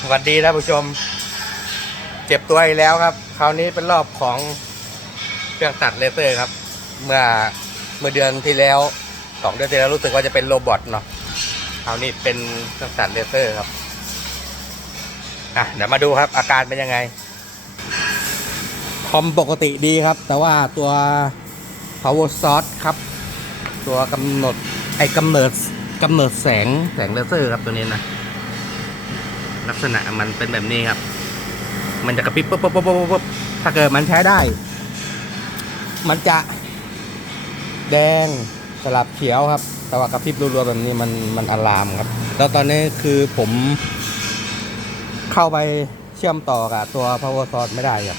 สวัสดีท่านผู้ชม เจ็บตัวอีกแล้วครับ คราวนี้เป็นรอบของเครื่องตัดเลเซอร์ครับ เมื่อเมื่อเดือนที่แล้วสองเดือนที่แล้วรู้สึกว่าจะเป็นโรบอทเนาะคราวนี้เป็นเครื่องตัดเลเซอร์ครับอะเดี๋ยวมาดูครับ อาการเป็นยังไงคอมปกติดีครับ แต่ว่าตัว power source ครับ ตัวกำหนดไอ้กำเนิดกำเนิดแสงแสงเลเซอร์ครับตัวนี้นะ ลักษณะมันเป็นแบบนี้ครับ มันจะกระพริบปุ๊บปุ๊บปุ๊บปุ๊บปุ๊บถ้าเกิดมันใช้ได้ มันจะแดงสลับเขียวครับ แต่ว่ากระพริบรัวๆแบบนี้มันมันอะลามครับ แล้วตอนนี้คือผมเข้าไปเชื่อมต่อกับตัว power source ไม่ได้ครับ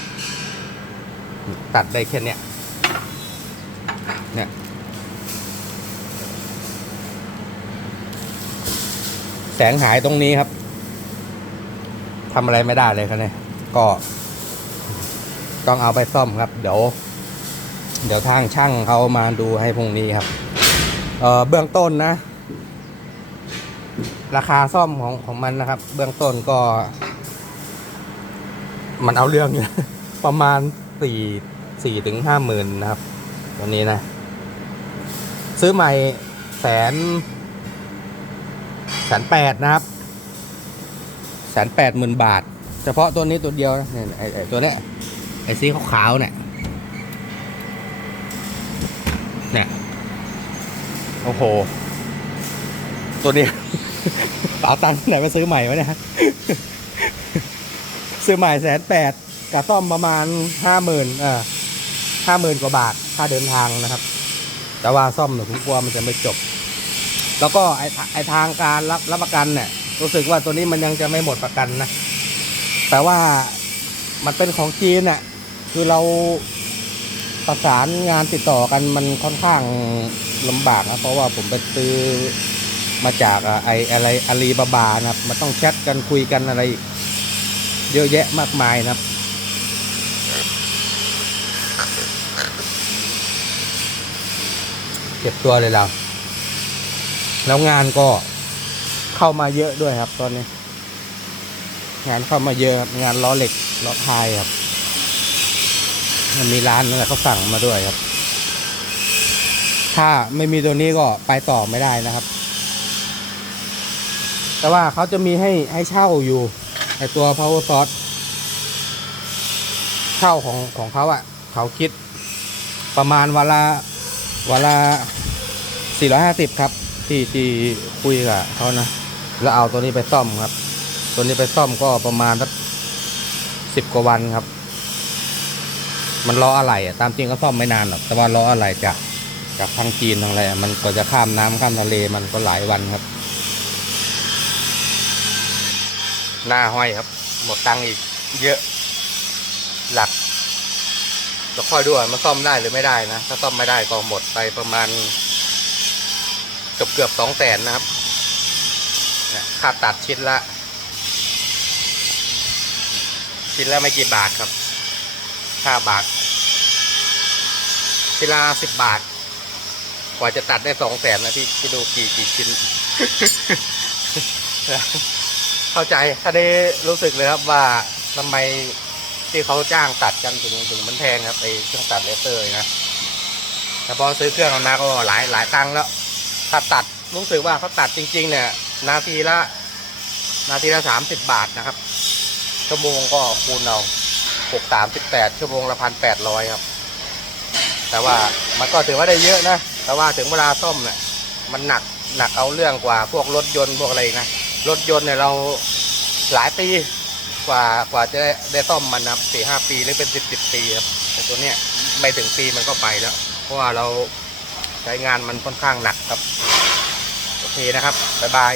ตัดได้แค่เนี้ยเนี่ยแสงหายตรงนี้ครับ ทำอะไรไม่ได้เลยครับเนี่ยก็ ต้องเอาไปซ่อมครับ เดี๋ยว เดี๋ยวทางช่างเขามาดูให้พรุ่งนี้ครับ เอ่อเบื้องต้นนะ ราคาซ่อมของของมันนะครับ เบื้องต้นก็ มันเอาเรื่องอยู่ประมาณสี่สี่ถึงห้าหมื่นนะครับ ตัวนี้นะ ซื้อใหม่แสนแสนแปดนะครับ นแปดหมื่นบาท เฉพาะตัวนี้ตัวเดียวนะเนี่ยไอไอตัวเนี้ยไอ้สีขาวๆเนี่ยเนี่ยโอ้โห ตัวนี้ เอาตังค์ไหนมาซื้อใหม่วะเนี่ยซื้อใหม่แสนแปดกับซ่อมประมาณห้าหมื่นเออห้าหมื่นกว่าบาทค่าเดินทางนะครับ แต่ว่าซ่อมเนี่ยผมกลัวมันจะไม่จบ แล้วก็ไอ้ไอ้ทางการรับรับประกันเนี่ย รู้สึกว่าตัวนี้มันยังจะไม่หมดประกันนะ แต่ว่ามันเป็นของจีนน่ะ คือเราประสานงานติดต่อกันมันค่อนข้างลำบากนะเพราะว่าผมไปซื้อมาจากไออะไรอาลีบาบานะครับมันต้องแชทกันคุยกันอะไร เยอะแยะมากมายนะครับเก็บตัวเลยเรา แล้วงานก็ เข้ามาเยอะด้วยครับ ตอนนี้ งานเข้ามาเยอะครับงานล้อเหล็กล้อพายครับ มันมีร้านนั่นแหละเขาสั่งมาด้วยครับ ถ้าไม่มีตัวนี้ก็ไปต่อไม่ได้นะครับ แต่ว่าเขาจะมีให้ให้เช่าอยู่ไอตัว power source เช่าของของเขาอะ่ะ เขาคิดประมาณวันละวันละ450 ครับ ที่ที่คุยกับเขานะ แล้วเอาตัวนี้ไปซ่อมครับ ตัวนี้ไปซ่อมก็ประมาณสักสิบกว่าวันครับ มันล้ออะไรอะตามจริงก็ซ่อมไม่นานหรอกแต่ว่าล้ออะไรจากจากทางจีนทางอะไรอะมันก็จะข้ามน้ำข้ามทะเลมันก็หลายวันครับ หน้าห้อยครับ หมดตังค์อีก เยอะ หลักจะค่อยดูว่ามันซ่อมได้หรือไม่ได้นะ ถ้าซ่อมไม่ได้ก็หมดไปประมาณเกือบเกือบสองแสนนะครับ ค่าตัดชิ้นละ ชิ้นละไม่กี่บาทครับห้าบาท ชิ้นละสิบบาท กว่าจะตัดได้สองแสนนะพี่พี่ดูกี่กี่ชิ้น เข้าใจถ้าได้รู้สึกเลยครับว่าทำไมที่เขาจ้างตัดกันถึงถึงมันแพงครับไอเครื่องตัดเลเซอร์นะแต่พอซื้อเครื่องเอามาก็หลายหลายตังค์แล้ว ถ้าตัดรู้สึกว่าเขาตัดจริง ๆ เนี่ย นาทีละ นาทีละสามสิบบาทนะครับ ชั่วโมงก็คูณเอาหกสามสิบแปดชั่วโมงละพันแปดร้อยครับ แต่ว่ามันก็ถือว่าได้เยอะนะ แต่ว่าถึงเวลาซ่อมเนี่ยมันหนักหนักเอาเรื่องกว่าพวกรถยนต์พวกอะไรนะรถยนต์เนี่ยเราหลายปีกว่ากว่าจะได้ได้ซ่อมมันนะสี่ห้าปีหรือเป็นสิบสิบปีครับแต่ตัวเนี้ยไม่ถึงปีมันก็ไปแล้ว เพราะว่าเราใช้งานมันค่อนข้างหนักครับ โอเคนะครับ บ๊ายบาย